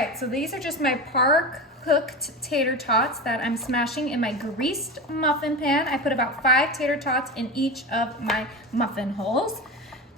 right, so these are just my par cooked tater tots that I'm smashing in my greased muffin pan. I put about 5 tater tots in each of my muffin holes.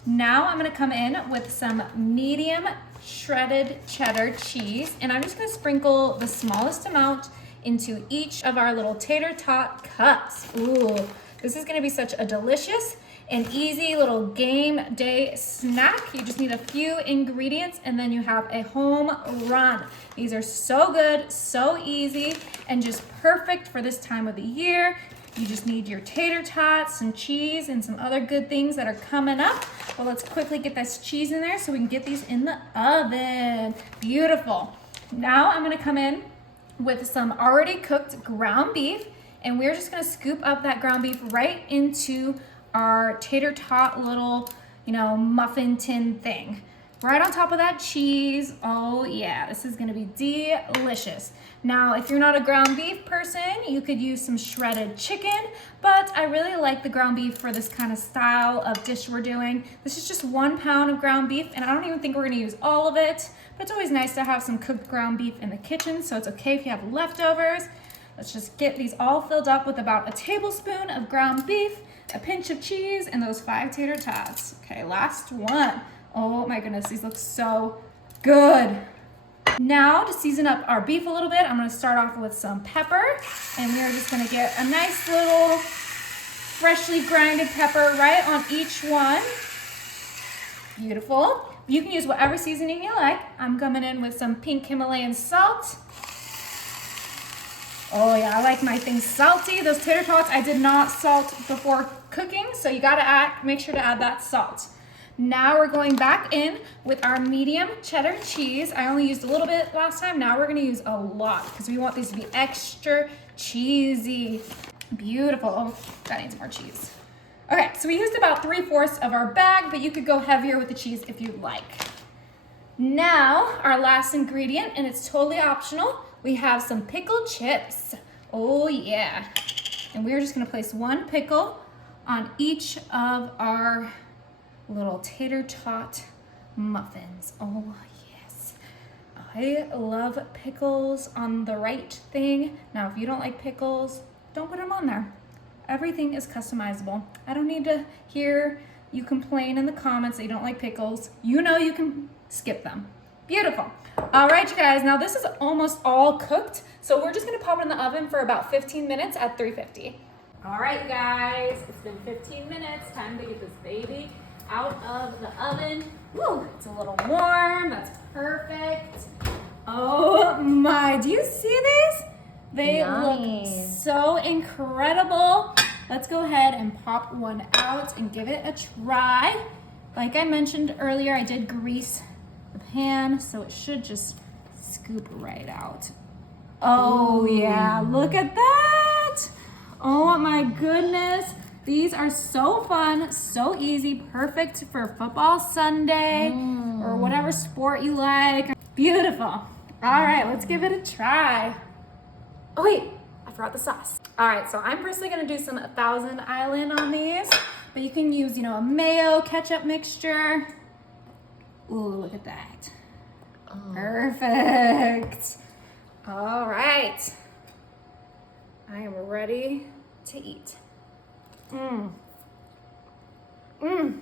Now I'm gonna come in with some medium shredded cheddar cheese, and I'm just gonna sprinkle the smallest amount into each of our little tater tot cups. Ooh, this is gonna be such a delicious and easy little game day snack. You just need a few ingredients and then you have a home run. These are so good, so easy, and just perfect for this time of the year. You just need your tater tots, some cheese, and some other good things that are coming up. Well, let's quickly get this cheese in there so we can get these in the oven. Beautiful. Now I'm gonna come in with some already cooked ground beef, and we're just gonna scoop up that ground beef right into our tater tot little, muffin tin thing. Right on top of that cheese. Oh yeah, this is gonna be delicious. Now, if you're not a ground beef person, you could use some shredded chicken, but I really like the ground beef for this kind of style of dish we're doing. This is just 1 pound of ground beef, and I don't even think we're gonna use all of it, but it's always nice to have some cooked ground beef in the kitchen, so it's okay if you have leftovers. Let's just get these all filled up with about a tablespoon of ground beef, a pinch of cheese, and those 5 tater tots. Okay, last one. Oh my goodness, these look so good. Now, to season up our beef a little bit, I'm gonna start off with some pepper, and we're just gonna get a nice little freshly grinded pepper right on each one. Beautiful. You can use whatever seasoning you like. I'm coming in with some pink Himalayan salt. Oh yeah, I like my things salty. Those tater tots, I did not salt before cooking, so you gotta make sure to add that salt. Now we're going back in with our medium cheddar cheese. I only used a little bit last time. Now we're gonna use a lot because we want these to be extra cheesy. Beautiful. Oh, that needs more cheese. Okay, so we used about 3/4 of our bag, but you could go heavier with the cheese if you'd like. Now, our last ingredient, and it's totally optional, we have some pickled chips. Oh yeah. And we're just gonna place 1 pickle on each of our little tater tot muffins. Oh yes. I love pickles on the right thing. Now, if you don't like pickles, don't put them on there. Everything is customizable. I don't need to hear you complain in the comments that you don't like pickles. You know you can skip them. Beautiful. All right, you guys, now this is almost all cooked, so we're just gonna pop it in the oven for about 15 minutes at 350. All right, you guys, it's been 15 minutes. Time to get this baby out of the oven. Woo, it's a little warm. That's perfect. Oh my, do you see these? They look so incredible. Let's go ahead and pop one out and give it a try. Like I mentioned earlier, I did grease the pan, so it should just scoop right out. Oh yeah, look at that. Oh my goodness. These are so fun, so easy, perfect for football Sunday or whatever sport you like. Beautiful. All right, let's give it a try. Oh wait, I forgot the sauce. All right, so I'm personally gonna do some Thousand Island on these, but you can use, a mayo, ketchup mixture. Ooh, look at that. Oh. Perfect. All right. I am ready to eat. Mmm. Mmm.